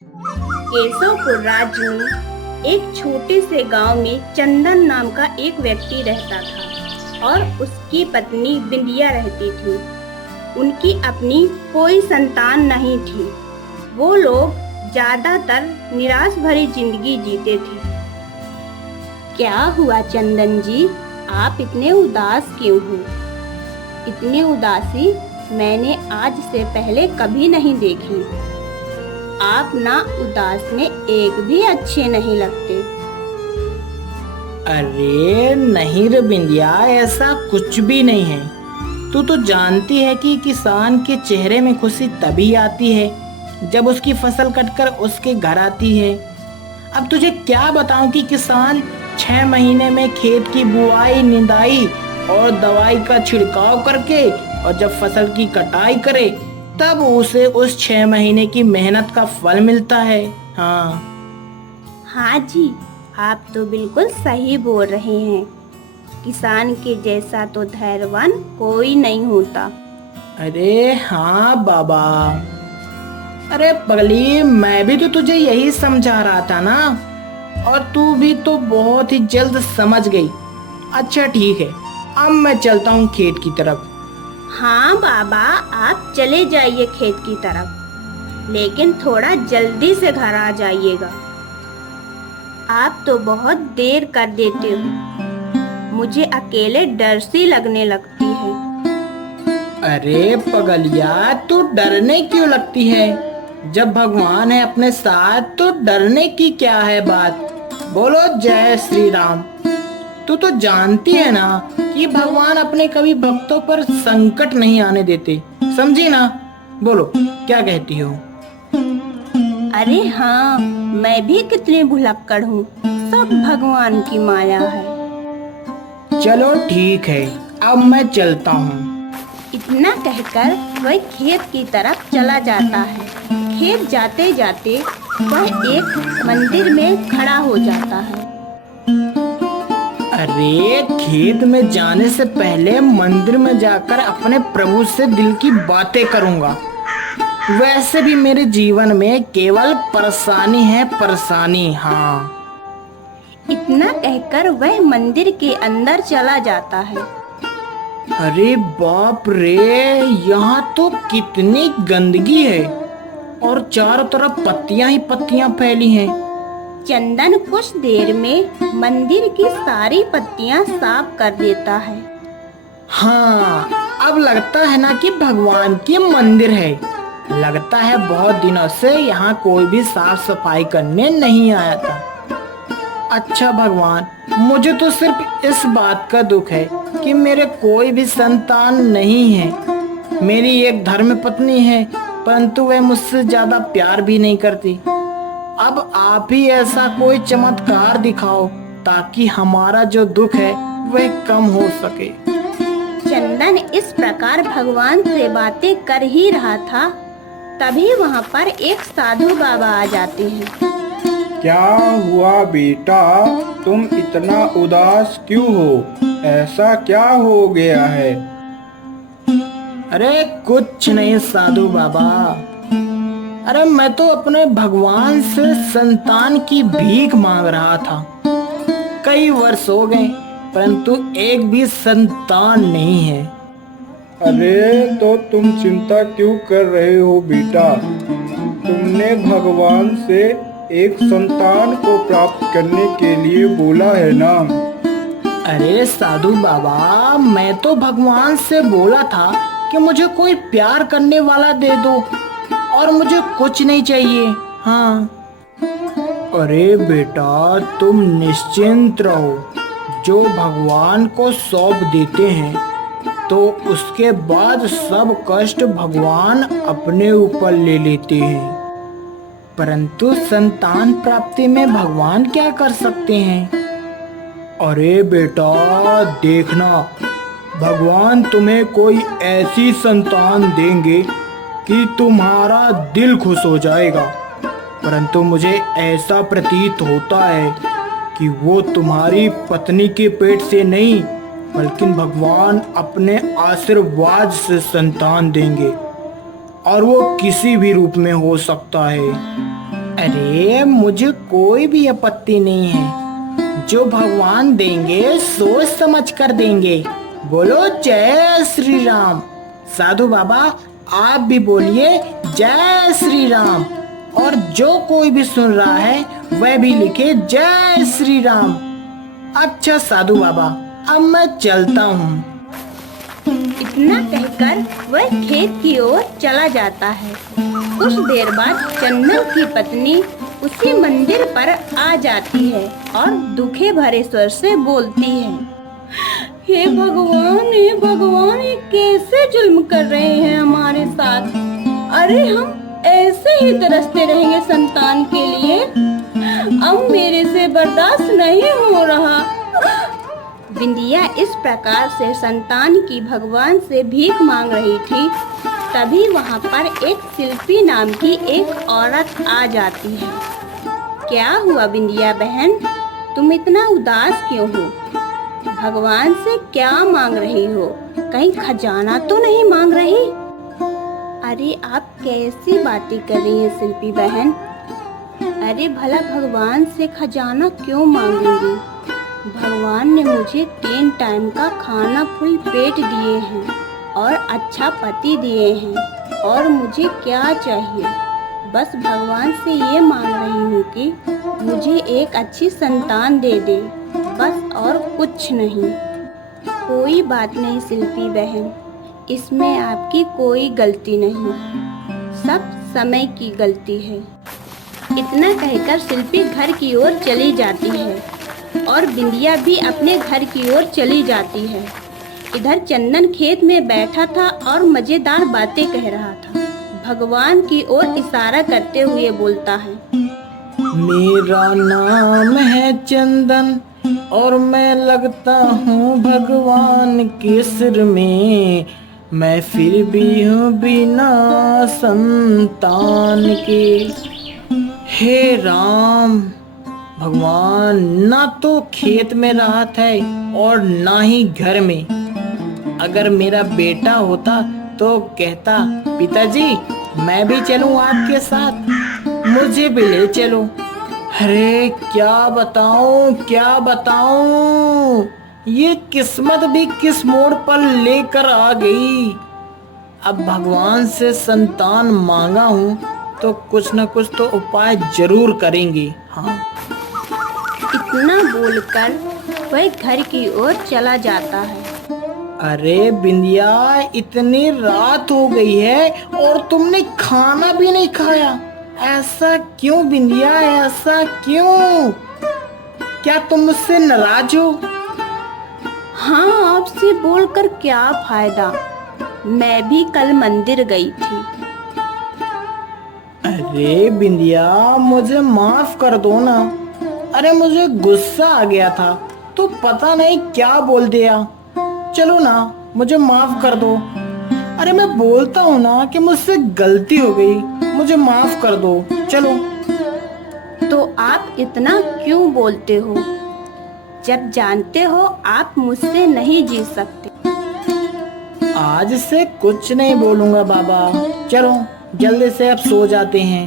केशवपुर राज्य में एक छोटे से गांव में चंदन नाम का एक व्यक्ति रहता था और उसकी पत्नी बिंदिया रहती थी। उनकी अपनी कोई संतान नहीं थी। वो लोग ज्यादातर निराश भरी जिंदगी जीते थे। क्या हुआ चंदन जी, आप इतने उदास क्यों हो? इतनी उदासी मैंने आज से पहले कभी नहीं देखी। आप ना उदास में एक भी अच्छे नहीं लगते। अरे नहीं रे बिंदिया, ऐसा कुछ भी नहीं है। तू तो जानती है कि किसान के चेहरे में खुशी तभी आती है जब उसकी फसल कटकर उसके घर आती है। अब तुझे क्या बताऊं कि किसान 6 महीने में खेत की बुआई, निदाई और दवाई का छिड़काव करके और जब फसल की कटाई करे तब उसे उस 6 महीने की मेहनत का फल मिलता है। हाँ जी, आप तो बिल्कुल सही बोल रहे हैं। किसान के जैसा तो धैर्यवान कोई नहीं होता। अरे हाँ बाबा। अरे पगली, मैं भी तो तुझे यही समझा रहा था ना, और तू भी तो बहुत ही जल्द समझ गई। अच्छा ठीक है, अब मैं चलता हूँ खेत की तरफ। हाँ बाबा, आप चले जाइए खेत की तरफ, लेकिन थोड़ा जल्दी से घर आ जाइएगा। आप तो बहुत देर कर देते हो। मुझे अकेले डर सी लगने लगती है। अरे पगलिया, तू डरने क्यों लगती है? जब भगवान है अपने साथ तो डरने की क्या है बात। बोलो जय श्री राम। तू तो जानती है ना कि भगवान अपने कभी भक्तों पर संकट नहीं आने देते, समझी ना? बोलो क्या कहती हो? अरे हाँ, मैं भी कितनी भुलक्कड़ हूँ। सब भगवान की माया है। चलो ठीक है, अब मैं चलता हूँ। इतना कहकर वह खेत की तरफ चला जाता है। खेत जाते जाते वह एक मंदिर में खड़ा हो जाता है। अरे खेत में जाने से पहले मंदिर में जाकर अपने प्रभु से दिल की बातें करूंगा। वैसे भी मेरे जीवन में केवल परेशानी है, परेशानी। हाँ। इतना कहकर वह मंदिर के अंदर चला जाता है। अरे बाप रे, यहाँ तो कितनी गंदगी है और चारों तरफ पत्तियां ही पत्तियां फैली हैं। चंदन कुछ देर में मंदिर की सारी पत्तियां साफ कर देता है। हाँ, अब लगता है ना कि भगवान की मंदिर है। लगता है बहुत दिनों से यहाँ कोई भी साफ सफाई करने नहीं आया था। अच्छा भगवान, मुझे तो सिर्फ इस बात का दुख है कि मेरे कोई भी संतान नहीं है। मेरी एक धर्म पत्नी है, परंतु वह मुझसे ज्यादा प्यार भी नहीं करती। अब आप ही ऐसा कोई चमत्कार दिखाओ ताकि हमारा जो दुख है वह कम हो सके। चंदन इस प्रकार भगवान से बातें कर ही रहा था, तभी वहाँ पर एक साधु बाबा आ जाते हैं। क्या हुआ बेटा, तुम इतना उदास क्यों हो? ऐसा क्या हो गया है? अरे कुछ नहीं साधु बाबा। अरे मैं तो अपने भगवान से संतान की भीख मांग रहा था। कई वर्ष हो गए परंतु एक भी संतान नहीं है। अरे तो तुम चिंता क्यों कर रहे हो बेटा? तुमने भगवान से एक संतान को प्राप्त करने के लिए बोला है ना? अरे साधु बाबा, मैं तो भगवान से बोला था कि मुझे कोई प्यार करने वाला दे दो और मुझे कुछ नहीं चाहिए। हाँ। अरे बेटा, तुम निश्चिंत रहो। जो भगवान को सौंप देते हैं तो उसके बाद सब कष्ट भगवान अपने ऊपर ले लेते हैं। परंतु संतान प्राप्ति में भगवान क्या कर सकते हैं? अरे बेटा देखना, भगवान तुम्हें कोई ऐसी संतान देंगे कि तुम्हारा दिल खुश हो जाएगा। परंतु मुझे ऐसा प्रतीत होता है कि वो तुम्हारी पत्नी के पेट से नहीं बल्कि भगवान अपने आशीर्वाद से संतान देंगे, और वो किसी भी रूप में हो सकता है। अरे मुझे कोई भी आपत्ति नहीं है। जो भगवान देंगे सोच समझ कर देंगे। बोलो जय श्री राम। साधु बाबा आप भी बोलिए जय श्री राम। और जो कोई भी सुन रहा है वह भी लिखे जय श्री राम। अच्छा साधु बाबा अब मैं चलता हूँ। इतना कहकर वह खेत की ओर चला जाता है। कुछ देर बाद चंदन की पत्नी उसी मंदिर पर आ जाती है और दुखे भरे स्वर से बोलती है, हे भगवान ये कैसे जुल्म कर रहे हैं हमारे साथ। अरे हम ऐसे ही तरसते रहेंगे संतान के लिए। अब मेरे से बर्दाश्त नहीं हो रहा। बिंदिया इस प्रकार से संतान की भगवान से भीख मांग रही थी। तभी वहाँ पर एक शिल्पी नाम की एक औरत आ जाती है। क्या हुआ बिंदिया बहन, तुम इतना उदास क्यों हो? भगवान से क्या मांग रही हो? कहीं खजाना तो नहीं मांग रही? अरे आप कैसी बातें कर रही हैं शिल्पी बहन? अरे भला भगवान से खजाना क्यों मांगूंगी? भगवान ने मुझे 3 टाइम का खाना फुल पेट दिए हैं और अच्छा पति दिए हैं और मुझे क्या चाहिए? बस भगवान से ये मांग रही हूँ कि मुझे एक अच्छी संतान दे दे, बस और कुछ नहीं। कोई बात नहीं शिल्पी बहन, इसमें आपकी कोई गलती नहीं, सब समय की गलती है। इतना कहकर शिल्पी घर की ओर चली जाती है और बिंदिया भी अपने घर की ओर चली जाती है। इधर चंदन खेत में बैठा था और मजेदार बातें कह रहा था। भगवान की ओर इशारा करते हुए बोलता है, मेरा नाम है चंदन और मैं लगता हूँ भगवान के सिर में। मैं फिर भी हूँ बिना संतान के। हे राम, भगवान ना तो खेत में राहत है और ना ही घर में। अगर मेरा बेटा होता तो कहता, पिताजी मैं भी चलूं आपके साथ, मुझे भी ले चलो। अरे क्या बताऊं, ये किस्मत भी किस मोड़ पर लेकर आ गई। अब भगवान से संतान मांगा हूँ तो कुछ न कुछ तो उपाय जरूर करेंगे। हाँ। इतना बोलकर वह घर की ओर चला जाता है। अरे बिंदिया, इतनी रात हो गई है और तुमने खाना भी नहीं खाया। ऐसा क्यों बिंदिया, ऐसा क्यों? क्या तुम मुझसे नाराज हो? हाँ, आपसे बोलकर क्या फायदा, मैं भी कल मंदिर गई थी। अरे बिंदिया, मुझे माफ कर दो ना। अरे मुझे गुस्सा आ गया था तो पता नहीं क्या बोल दिया। चलो ना, मुझे माफ कर दो। अरे मैं बोलता हूँ ना कि मुझसे गलती हो गई, मुझे माफ कर दो। चलो। तो आप इतना क्यों बोलते हो, जब जानते हो आप मुझसे नहीं जी सकते? आज से कुछ नहीं बोलूंगा बाबा। चलो जल्दी से अब सो जाते हैं।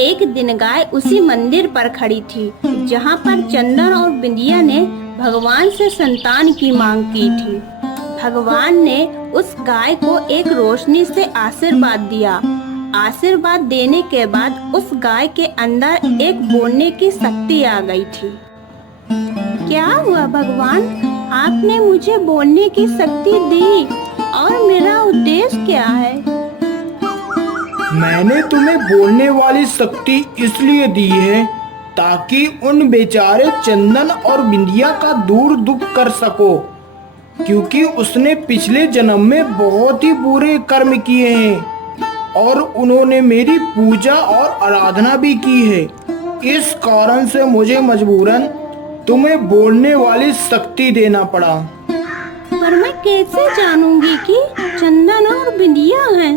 एक दिन गाय उसी मंदिर पर खड़ी थी जहाँ पर चंदन और बिंदिया ने भगवान से संतान की मांग की थी। भगवान ने उस गाय को एक रोशनी से आशीर्वाद दिया। आशीर्वाद देने के बाद उस गाय के अंदर एक बोलने की शक्ति आ गई थी। क्या हुआ भगवान, आपने मुझे बोलने की शक्ति दी और मेरा उद्देश्य क्या है? मैंने तुम्हें बोलने वाली शक्ति इसलिए दी है ताकि उन बेचारे चंदन और बिंदिया का दूर दुख कर सको, क्योंकि उसने पिछले जन्म में बहुत ही बुरे कर्म किए हैं और उन्होंने मेरी पूजा और आराधना भी की है। इस कारण से मुझे मजबूरन तुम्हें बोलने वाली शक्ति देना पड़ा। पर मैं कैसे जानूंगी कि चंदन और बिंदिया हैं?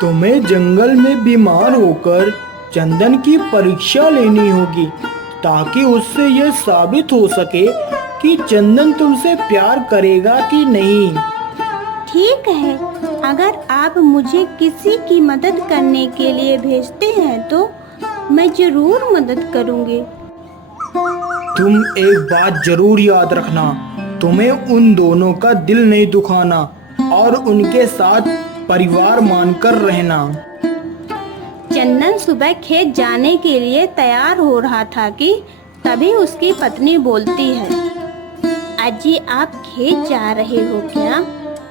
तुम्हें जंगल में बीमार होकर चंदन की परीक्षा लेनी होगी ताकि उससे यह साबित हो सके कि चंदन तुमसे प्यार करेगा कि नहीं। ठीक है, अगर आप मुझे किसी की मदद करने के लिए भेजते हैं तो मैं जरूर मदद करूंगी। तुम एक बात जरूर याद रखना, तुम्हें उन दोनों का दिल नहीं दुखाना और उनके साथ परिवार मानकर रहना। चंदन सुबह खेत जाने के लिए तैयार हो रहा था कि तभी उसकी पत्नी बोलती है, अजी आप खेत जा रहे हो क्या?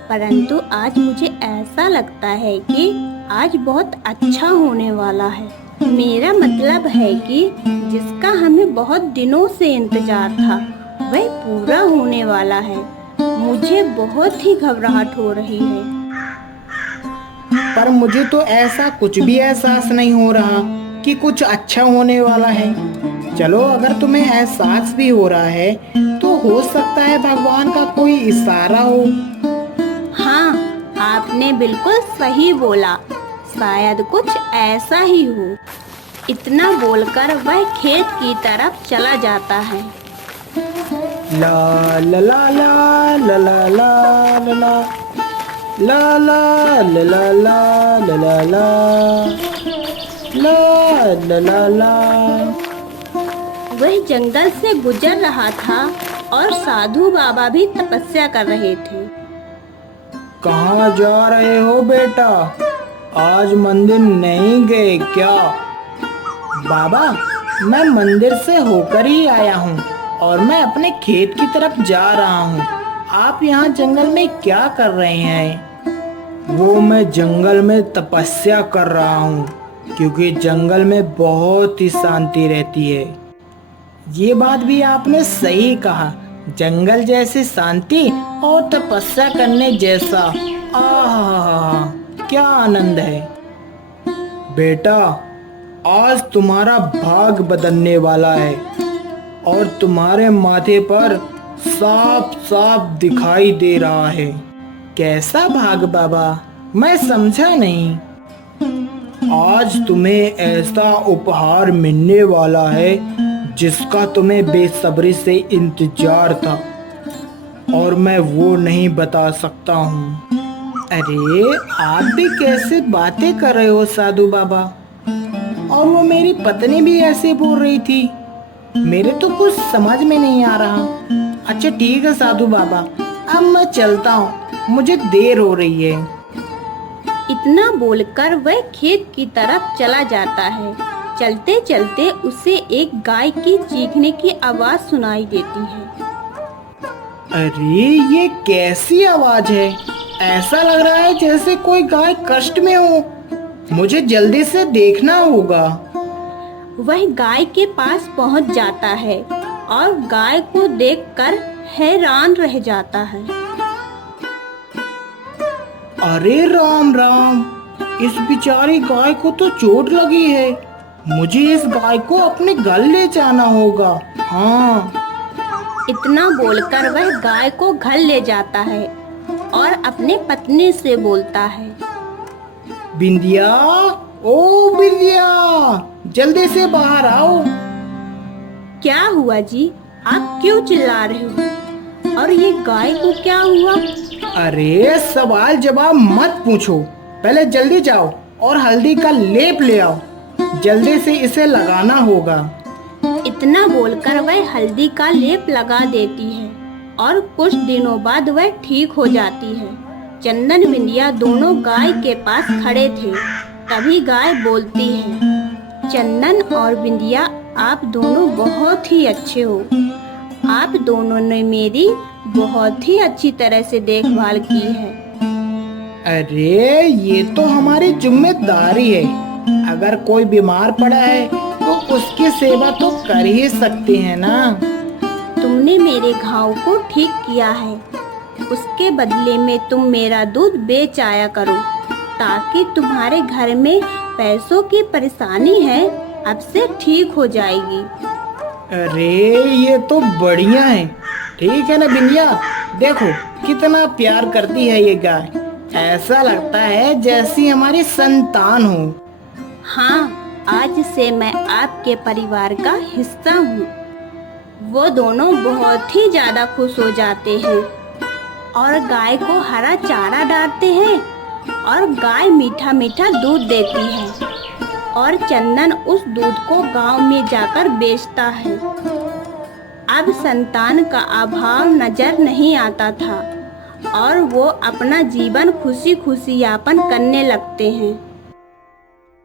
परंतु आज मुझे ऐसा लगता है कि आज बहुत अच्छा होने वाला है। मेरा मतलब है कि जिसका हमें बहुत दिनों से इंतजार था वह पूरा होने वाला है। मुझे बहुत ही घबराहट हो रही है। पर मुझे तो ऐसा कुछ भी एहसास नहीं हो रहा कि कुछ अच्छा होने वाला है। चलो, अगर तुम्हें एहसास भी हो रहा है तो हो सकता है भगवान का कोई इशारा हो। हाँ, आपने बिल्कुल सही बोला, शायद कुछ ऐसा ही हो। इतना बोलकर वह खेत की तरफ चला जाता है। ला ला ला ला ला ला ला ला ला ला ला ला ला ला ला ला ला। वह जंगल से गुजर रहा था और साधु बाबा भी तपस्या कर रहे थे। कहाँ जा रहे हो बेटा? आज मंदिर नहीं गए क्या? बाबा, मैं मंदिर से होकर ही आया हूँ और मैं अपने खेत की तरफ जा रहा हूँ। आप यहाँ जंगल में क्या कर रहे हैं? वो मैं जंगल में तपस्या कर रहा हूँ क्योंकि जंगल में बहुत ही शांति रहती है। ये बात भी आपने सही कहा, जंगल जैसी शांति और तपस्या करने जैसा आहा क्या आनंद है। बेटा, आज तुम्हारा भाग बदलने वाला है और तुम्हारे माथे पर साफ साफ दिखाई दे रहा है। कैसा भाग बाबा? मैं समझा नहीं। आज तुम्हें ऐसा उपहार मिलने वाला है जिसका तुम्हें बेसब्री से इंतजार था और मैं वो नहीं बता सकता हूँ। अरे, आप भी कैसे बातें कर रहे हो साधु बाबा? और वो मेरी पत्नी भी ऐसे बोल रही थी। मेरे तो कुछ समझ में नहीं आ रहा। अच्छा ठीक है साधु बाबा, अब मैं चलता हूँ, मुझे देर हो रही है। इतना बोलकर वह खेत की तरफ चला जाता है। चलते चलते उसे एक गाय की चीखने की आवाज सुनाई देती है। अरे, ये कैसी आवाज है? ऐसा लग रहा है जैसे कोई गाय कष्ट में हो। मुझे जल्दी से देखना होगा। वह गाय के पास पहुंच जाता है और गाय को देखकर हैरान रह जाता है। अरे राम राम, इस बेचारी गाय को तो चोट लगी है। मुझे इस गाय को अपने घर ले जाना होगा। हाँ। इतना बोलकर वह गाय को घर ले जाता है और अपने पत्नी से बोलता है, बिंदिया, ओ बिंदिया, जल्दी से बाहर आओ। क्या हुआ जी? आप क्यों चिल्ला रहे हो? और ये गाय को क्या हुआ? अरे, सवाल जवाब मत पूछो, पहले जल्दी जाओ और हल्दी का लेप ले आओ। जल्दी से इसे लगाना होगा। इतना बोलकर वह हल्दी का लेप लगा देती है और कुछ दिनों बाद वह ठीक हो जाती है। चंदन बिंदिया दोनों गाय के पास खड़े थे। तभी गाय बोलती है, चंदन और बिंदिया, आप दोनों बहुत ही अच्छे हो। आप दोनों ने मेरी बहुत ही अच्छी तरह से देखभाल की है। अरे, ये तो हमारी जिम्मेदारी है। अगर कोई बीमार पड़ा है तो उसकी सेवा तो कर ही सकते हैं ना। तुमने मेरे घाव को ठीक किया है, उसके बदले में तुम मेरा दूध बेच आया करो ताकि तुम्हारे घर में पैसों की परेशानी है अब से ठीक हो जाएगी। अरे, ये तो बढ़िया है। ठीक है ना बिंदिया, देखो कितना प्यार करती है ये गाय। ऐसा लगता है जैसी हमारी संतान हो। हाँ, आज से मैं आपके परिवार का हिस्सा हूँ। वो दोनों बहुत ही ज्यादा खुश हो जाते हैं। और गाय को हरा चारा डालते हैं और गाय मीठा मीठा दूध देती है और चंदन उस दूध को गांव में जाकर बेचता है। अब संतान का अभाव नजर नहीं आता था और वो अपना जीवन खुशी खुशी यापन करने लगते हैं।